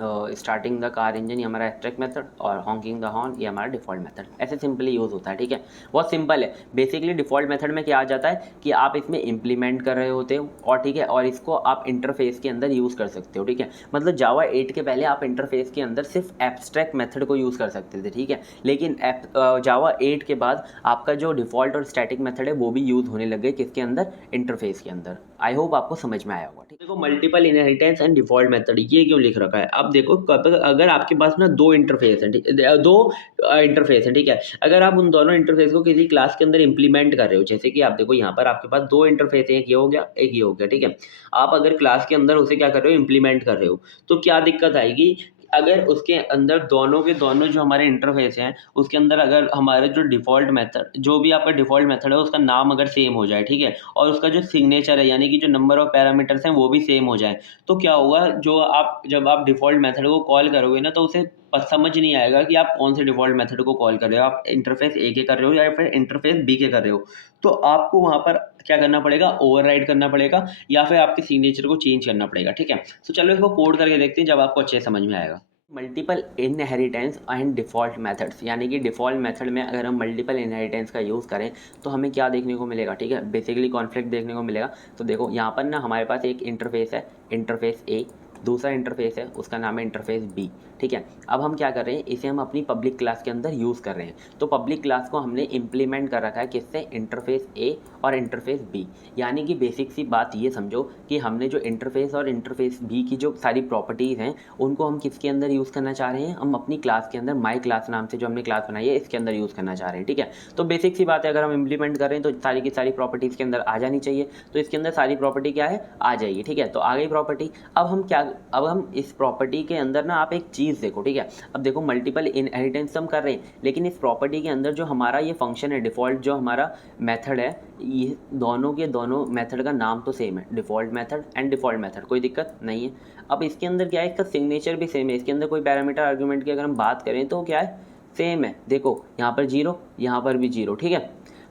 स्टार्टिंग द कार इंजन, ये हमारा एब्स्ट्रैक्ट मेथड, और हॉन्किंग द हॉर्न ये हमारा डिफ़ॉल्ट मेथड। ऐसे सिंपली यूज़ होता है, ठीक है, बहुत सिंपल है। बेसिकली डिफ़ॉल्ट मेथड में क्या आ जाता है कि आप इसमें इम्प्लीमेंट कर रहे होते हो, और ठीक है, और इसको आप इंटरफेस के अंदर यूज़ कर सकते हो, ठीक है। मतलब जावा 8 के पहले आप इंटरफेस के अंदर सिर्फ एब्स्ट्रैक्ट मेथड को यूज़ कर सकते थे, ठीक है, लेकिन जावा 8 के बाद आपका जो डिफ़ॉल्ट और स्टैटिक मेथड है वो भी यूज़ होने लगे किसके अंदर, इंटरफेस के अंदर। आई होप आपको समझ में आया होगा, ठीक है। देखो multiple inheritance and default method ये क्यों लिख रखा है, अब देखो अगर आपके पास ना दो इंटरफेस है, दो इंटरफेस है, ठीक है, अगर आप उन दोनों इंटरफेस को किसी क्लास के अंदर इंप्लीमेंट कर रहे हो, जैसे कि आप देखो यहाँ पर आपके पास दो इंटरफेस है, एक ये हो गया, एक ये हो गया, ठीक है। आप अगर क्लास के अंदर उसे क्या कर रहे हो, इंप्लीमेंट कर रहे हो, तो क्या दिक्कत आएगी, अगर उसके अंदर दोनों के दोनों जो हमारे इंटरफेस हैं उसके अंदर अगर हमारे जो डिफ़ॉल्ट मेथड, जो भी आपका डिफ़ॉल्ट मेथड है उसका नाम अगर सेम हो जाए, ठीक है, और उसका जो सिग्नेचर है यानी कि जो नंबर ऑफ पैरामीटर्स हैं वो भी सेम हो जाए, तो क्या होगा, जो आप जब आप डिफ़ॉल्ट मेथड को कॉल करोगे ना, तो उसे समझ नहीं आएगा कि आप कौन से डिफ़ॉल्ट मेथड को कॉल कर रहे हो, आप इंटरफेस ए के कर रहे हो या फिर इंटरफेस बी के कर रहे हो। तो आपको वहाँ पर क्या करना पड़ेगा, ओवरराइड करना पड़ेगा, या फिर आपके सिग्नेचर को चेंज करना पड़ेगा, ठीक है। तो चलो इसको कोड करके देखते हैं, जब आपको अच्छे से समझ में आएगा। Multiple inheritance and default methods, यानी कि डिफ़ॉल्ट मेथड में अगर हम मल्टीपल इनहेरिटेंस का यूज़ करें तो हमें क्या देखने को मिलेगा, ठीक है, बेसिकली कॉन्फ्लिक्ट देखने को मिलेगा। तो देखो यहाँ पर ना हमारे पास एक इंटरफेस है, इंटरफेस ए, दूसरा इंटरफेस है उसका नाम है इंटरफेस बी, ठीक है। अब हम क्या कर रहे हैं, इसे हम अपनी पब्लिक क्लास के अंदर यूज़ कर रहे हैं। तो पब्लिक क्लास को हमने इम्प्लीमेंट कर रखा है किससे, इंटरफेस ए और इंटरफेस बी, यानी कि बेसिक सी बात ये समझो कि हमने जो इंटरफेस और इंटरफेस बी की जो सारी प्रॉपर्टीज़ हैं उनको हम किसके अंदर यूज़ करना चाह रहे हैं, हम अपनी क्लास के अंदर माई क्लास नाम से जो हमने क्लास बनाई है इसके अंदर यूज़ करना चाह रहे हैं, ठीक है। तो बेसिक सी बात है, अगर हम इम्प्लीमेंट कर रहे हैं तो सारी की सारी प्रॉपर्टीज़ के अंदर आ जानी चाहिए, तो इसके अंदर सारी प्रॉपर्टी क्या है, आ जाएगी, ठीक है। तो आ गई प्रॉपर्टी। अब हम इस प्रॉपर्टी के अंदर ना आप एक चीज़ देखो, ठीक है। अब देखो मल्टीपल इनहेरिटेंस हम कर रहे हैं, लेकिन इस प्रॉपर्टी के अंदर जो हमारा ये फंक्शन है, डिफ़ॉल्ट जो हमारा मेथड है, ये दोनों के दोनों मेथड का नाम तो सेम है, default method and default method, कोई दिक्कत नहीं है। अब इसके अंदर क्या है, इसका सिग्नेचर भी सेम है, इसके अंदर कोई पैरामीटर आर्गूमेंट की अगर हम बात करें तो क्या है, सेम है। देखो यहाँ पर 0, यहाँ पर भी 0, ठीक है।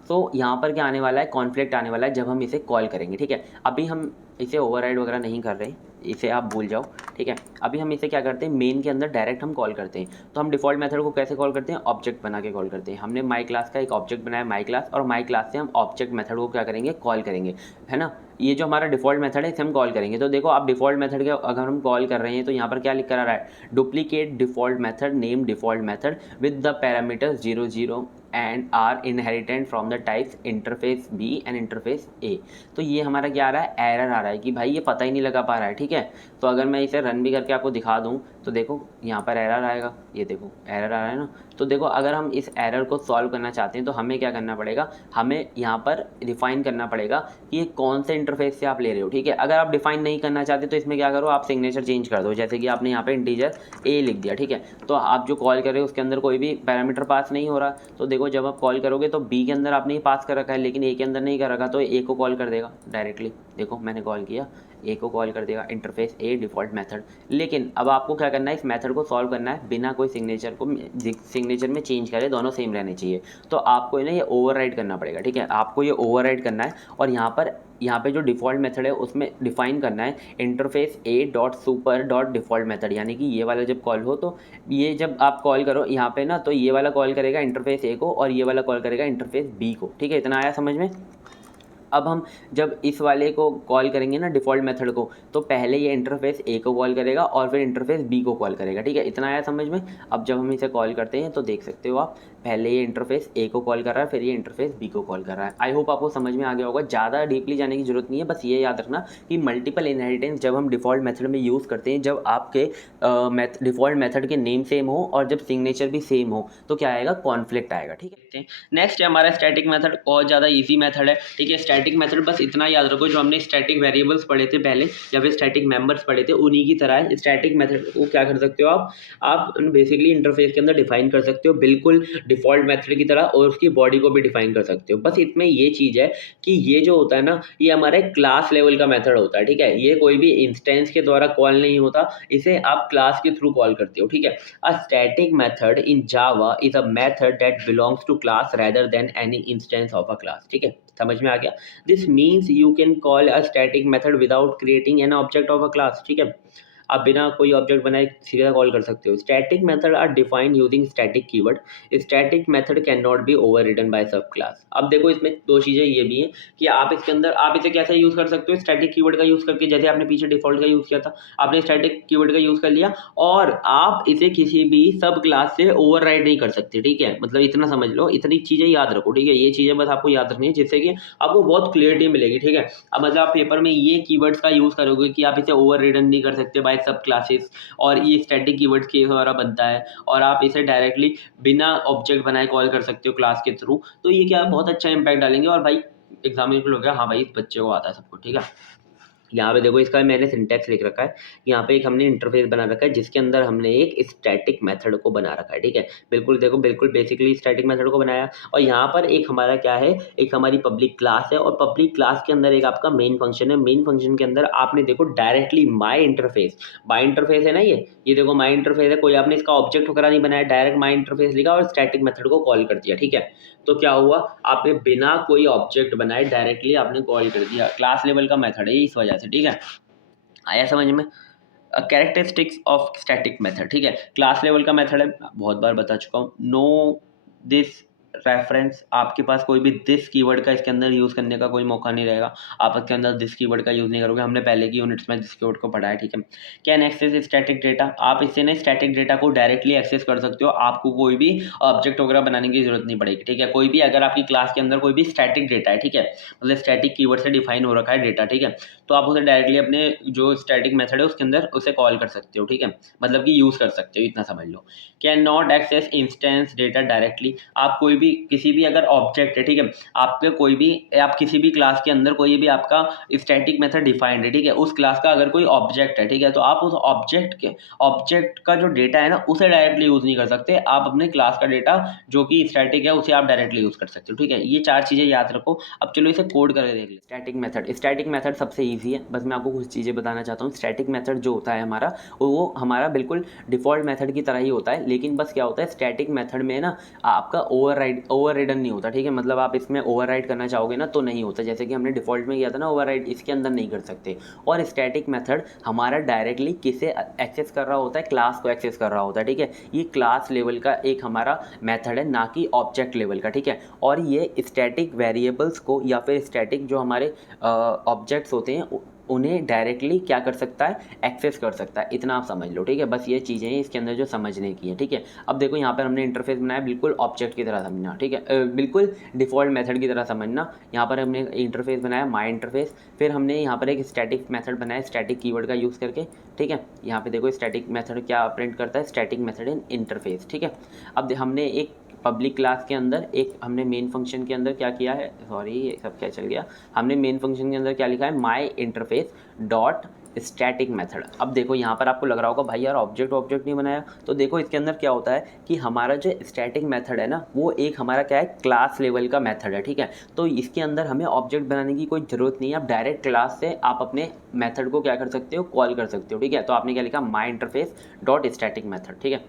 तो यहाँ पर क्या आने वाला है, कॉन्फ्लिक्ट आने वाला है जब हम इसे कॉल करेंगे, ठीक है। अभी हम इसे ओवरराइड वगैरह नहीं कर रहे, इसे आप भूल जाओ, ठीक है। अभी हम इसे क्या करते हैं, मेन के अंदर डायरेक्ट हम कॉल करते हैं। तो हम डिफ़ॉल्ट मेथड को कैसे कॉल करते हैं, ऑब्जेक्ट बना के कॉल करते हैं। हमने माई क्लास का एक ऑब्जेक्ट बनाया माई क्लास, और माई क्लास से हम ऑब्जेक्ट मेथड को क्या करेंगे, कॉल करेंगे, है ना। ये जो हमारा डिफ़ॉल्ट मेथड है इसे हम कॉल करेंगे। तो देखो आप डिफ़ॉल्ट मेथड के अगर हम कॉल कर रहे हैं तो यहाँ पर क्या लिख कर आ रहा है, duplicate default method name default method with the parameters 0 0 and are inherited from the types interface B and interface A. तो ये हमारा क्या आ रहा है, एरर आ रहा है कि भाई ये पता ही नहीं लगा पा रहा है, ठीक है। तो अगर मैं इसे रन भी करके आपको दिखा दूँ तो देखो यहाँ पर एरर आएगा, ये देखो एरर आ रहा है ना। तो देखो अगर हम इस एरर को सॉल्व करना चाहते हैं तो हमें क्या करना पड़ेगा, हमें यहाँ पर डिफ़ाइन करना पड़ेगा कि ये कौन से इंटरफेस से आप ले रहे हो, ठीक है। अगर आप डिफ़ाइन नहीं करना चाहते तो इसमें क्या करो, आप सिग्नेचर चेंज कर दो, जैसे कि आपने यहाँ पे इंटीजर ए लिख दिया, ठीक है। तो आप जो कॉल कर रहे हो उसके अंदर कोई भी पैरामीटर पास नहीं हो रहा, तो देखो जब आप कॉल करोगे तो बी के अंदर आपने ही पास कर रखा है लेकिन ए के अंदर नहीं कर रखा, तो ए को कॉल कर देगा डायरेक्टली। देखो मैंने कॉल किया, ए को कॉल कर देगा, इंटरफेस ए डिफ़ॉल्ट मेथड। लेकिन अब आपको क्या करना है, इस मेथड को सॉल्व करना है बिना कोई सिग्नेचर में चेंज करे, दोनों सेम रहने चाहिए। तो आपको ना ये ओवरराइड करना पड़ेगा, ठीक है, आपको ये ओवरराइड करना है। और यहाँ पे जो डिफ़ॉल्ट मेथड है उसमें डिफ़ाइन करना है इंटरफेस ए dot super dot default method, यानी कि ये वाला जब कॉल हो तो ये जब आप कॉल करो यहाँ पे ना, तो ये वाला कॉल करेगा इंटरफेस ए को और ये वाला कॉल करेगा इंटरफेस बी को, ठीक है। इतना आया समझ में। अब हम जब इस वाले को कॉल करेंगे ना डिफ़ॉल्ट मेथड को, तो पहले ये इंटरफेस ए को कॉल करेगा और फिर इंटरफेस बी को कॉल करेगा, ठीक है, इतना आया समझ में। अब जब हम इसे कॉल करते हैं तो देख सकते हो आप, पहले ये इंटरफेस ए को कॉल कर रहा है, फिर ये इंटरफेस बी को कॉल कर रहा है। आई होप आपको समझ में आ गया होगा, ज़्यादा डीपली जाने की जरूरत नहीं है, बस ये याद रखना कि मल्टीपल इनहेरिटेंस जब हम डिफ़ॉल्ट मेथड में यूज़ करते हैं, जब आपके डिफ़ॉल्ट मेथड के नेम सेम हो और जब सिग्नेचर भी सेम हो, तो क्या आएगा, कॉन्फ्लिक्ट आएगा, ठीक है। नेक्स्ट है हमारा स्टैटिक मेथड, बहुत ज़्यादा ईजी मेथड है, ठीक है। स्टैटिक मेथड बस इतना याद रखो, जो हमने स्टैटिक वेरिएबल्स पढ़े थे पहले या फिर स्टैटिक मेंबर्स पढ़े थे, उन्हीं की तरह है। स्टैटिक मेथड को क्या कर सकते हो आप बेसिकली इंटरफेस के अंदर डिफाइन कर सकते हो, बिल्कुल डिफ़ॉल्ट मेथड की तरह, और उसकी बॉडी को भी डिफाइन कर सकते हो। बस इसमें ये चीज़ है कि ये जो होता है ना, ये हमारे क्लास लेवल का मेथड होता है, ठीक है। ये कोई भी इंस्टेंस के द्वारा कॉल नहीं होता, इसे आप क्लास के थ्रू कॉल करते हो, ठीक है। A static method in Java is a method that belongs to class rather than any instance of a class, ठीक है, समझ में आ गया। This means you can call a static method without creating an object of a class, ठीक है। आप बिना कोई ऑब्जेक्ट बनाए सीधा कॉल कर सकते हो। Static method are defined using static keyword. Static method can not be overridden by sub class. अब देखो इसमें दो चीज़ें ये भी हैं कि आप इसके अंदर आप इसे कैसे यूज़ कर सकते हो, स्टैटिक कीवर्ड का यूज़ करके, जैसे आपने पीछे डिफॉल्ट का यूज़ किया था, आपने स्टैटिक कीवर्ड का यूज़ कर लिया और आप इसे किसी भी सब क्लास से ओवरराइड नहीं कर सकते, ठीक है। मतलब इतना समझ लो, इतनी चीज़ें याद रखो, ठीक है। ये चीज़ें बस आपको याद रखनी है, जिससे कि आपको बहुत क्लियरिटी मिलेगी, ठीक है। अब मतलब आप पेपर में ये कीवर्ड्स का यूज़ करोगे कि आप इसे ओवररिडन नहीं कर सकते बाय सब क्लासेस, और ये स्टैटिक कीवर्ड्स के द्वारा बनता है, और आप इसे डायरेक्टली बिना ऑब्जेक्ट बनाए कॉल कर सकते हो क्लास के थ्रू, तो ये क्या बहुत अच्छा इंपैक्ट डालेंगे। और भाई एग्जाम्पल हो गया, हाँ भाई इस बच्चे को आता है सब कुछ, ठीक है। यहाँ पे देखो इसका मैंने सिंटैक्स लिख रखा है, यहाँ पे एक हमने इंटरफेस बना रखा है जिसके अंदर हमने एक स्टैटिक मेथड को बना रखा है, ठीक है। बिल्कुल देखो, बिल्कुल बेसिकली स्टैटिक मेथड को बनाया, और यहाँ पर एक हमारा क्या है, एक हमारी पब्लिक क्लास है, और पब्लिक क्लास के अंदर एक आपका मेन फंक्शन है। मेन फंक्शन के अंदर आपने देखो डायरेक्टली माई इंटरफेस है ना, ये देखो माई इंटरफेस है, कोई आपने इसका ऑब्जेक्ट वगैरह नहीं बनाया, डायरेक्ट माई इंटरफेस लिखा और स्टैटिक मेथड को कॉल कर दिया, ठीक है। तो क्या हुआ, आपने बिना कोई ऑब्जेक्ट बनाए डायरेक्टली आपने कॉल कर दिया, क्लास लेवल का मेथड है इस वजह से, ठीक है। आया समझ में। कैरेक्टरिस्टिक्स ऑफ स्टैटिक मेथड, ठीक है, क्लास लेवल का मेथड है, बहुत बार बता चुका हूँ। नो दिस रेफरेंस, आपके पास कोई भी दिस कीवर्ड का इसके अंदर यूज़ करने का कोई मौका नहीं रहेगा, आप इसके अंदर दिस कीवर्ड का यूज़ नहीं करोगे, हमने पहले की यूनिट्स में दिस कीवर्ड को पढ़ा है, ठीक है। कैन एक्सेस स्टैटिक डेटा, आप इससे ना स्टैटिक डेटा को डायरेक्टली एक्सेस कर सकते हो, आपको कोई भी ऑब्जेक्ट वगैरह बनाने की जरूरत नहीं पड़ेगी, ठीक है। कोई भी अगर आपकी क्लास के अंदर कोई भी स्टैटिक डेटा है, ठीक है, मतलब स्टैटिक कीवर्ड से डिफाइन हो रखा है डेटा, ठीक है, तो आप उसे डायरेक्टली अपने जो स्टैटिक मेथड है उसके अंदर उसे कॉल कर सकते हो, ठीक है, मतलब कि यूज़ कर सकते हो, इतना समझ लो। Can not access instance data directly, आप कोई भी किसी भी अगर ऑब्जेक्ट है, ठीक है, आपके कोई भी आप किसी भी क्लास के अंदर कोई भी आपका स्टैटिक मेथड डिफाइंड है, ठीक है, उस क्लास का अगर कोई ऑब्जेक्ट है, ठीक है, तो आप उस ऑब्जेक्ट का जो डेटा है ना उसे डायरेक्टली यूज़ नहीं कर सकते, आप अपने क्लास का डेटा जो कि स्टैटिक है उसे आप डायरेक्टली यूज़ कर सकते हो, ठीक है। ये चार चीज़ें याद रखो। अब चलो इसे कोड करके देख लेते हैं। स्टैटिक मेथड सबसे ईजी है, बस मैं आपको कुछ चीज़ें बताना चाहता हूँ। स्टैटिक मेथड जो होता है हमारा, वो हमारा बिल्कुल डिफ़ॉल्ट मेथड की तरह ही होता है, लेकिन बस क्या होता है, स्टैटिक मेथड में ना आपका ओवरराइडन नहीं होता, ठीक है। मतलब आप इसमें ओवरराइड करना चाहोगे ना तो नहीं होता, जैसे कि हमने डिफ़ॉल्ट में किया था ना ओवरराइड, इसके अंदर नहीं कर सकते। और स्टैटिक मेथड हमारा डायरेक्टली किसे एक्सेस कर रहा होता है, क्लास को एक्सेस कर रहा होता है, ठीक है। ये क्लास लेवल का एक हमारा मेथड है, ना कि ऑब्जेक्ट लेवल का, ठीक है। और ये स्टैटिक वेरिएबल्स को या फिर स्टैटिक जो हमारे ऑब्जेक्ट्स होते हैं उन्हें डायरेक्टली क्या कर सकता है, एक्सेस कर सकता है, इतना आप समझ लो, ठीक है। बस ये चीज़ें हैं इसके अंदर जो समझने की है, ठीक है। अब देखो यहाँ पर हमने इंटरफेस बनाया, बिल्कुल ऑब्जेक्ट की तरह समझना, ठीक है, बिल्कुल डिफ़ॉल्ट मेथड की तरह समझना। यहाँ पर हमने इंटरफेस बनाया, माई इंटरफेस, फिर हमने यहाँ पर एक स्टैटिक मेथड बनाया स्टैटिक कीवर्ड का यूज़ करके, ठीक है। यहाँ पे देखो स्टैटिक मेथड क्या प्रिंट करता है, स्टैटिक मेथड इन इंटरफेस, ठीक है। अब हमने एक पब्लिक क्लास के अंदर एक हमने मेन फंक्शन के अंदर क्या किया है, सॉरी ये सब क्या चल गया, हमने मेन फंक्शन के अंदर क्या लिखा है, माई इंटरफेस डॉट स्टैटिक मेथड। अब देखो यहाँ पर आपको लग रहा होगा भाई यार ऑब्जेक्ट नहीं बनाया, तो देखो इसके अंदर क्या होता है कि हमारा जो स्टैटिक मेथड है ना, वो एक हमारा क्या है, क्लास लेवल का मेथड है, ठीक है। तो इसके अंदर हमें ऑब्जेक्ट बनाने की कोई ज़रूरत नहीं है, आप डायरेक्ट क्लास से आप अपने मेथड को क्या कर सकते हो, कॉल कर सकते हो, ठीक है। तो आपने क्या लिखा, माई इंटरफेस डॉट स्टैटिक मेथड, ठीक है।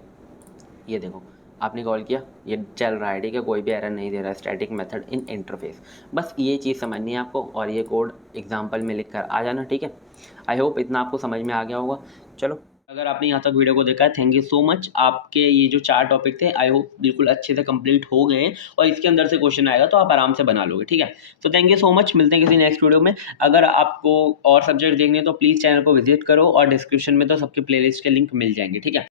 ये देखो आपने कॉल किया, ये चल रहा है, ठीक है, कोई भी एरर नहीं दे रहा है, स्टैटिक मेथड इन इंटरफेस। बस ये चीज़ समझनी है आपको, और ये कोड एग्जांपल में लिख कर आ जाना, ठीक है। आई होप इतना आपको समझ में आ गया होगा। चलो अगर आपने यहाँ तक वीडियो को देखा है, थैंक यू सो मच। आपके ये जो 4 टॉपिक थे, आई होप बिल्कुल अच्छे से कंप्लीट हो गए हैं और इसके अंदर से क्वेश्चन आएगा तो आप आराम से बना लोगे, ठीक है। तो थैंक यू सो मच, मिलते हैं किसी नेक्स्ट वीडियो में। अगर आपको और सब्जेक्ट देखने हैं तो प्लीज़ चैनल को विजिट करो और डिस्क्रिप्शन में तो सबके प्लेलिस्ट के लिंक मिल जाएंगे, ठीक है।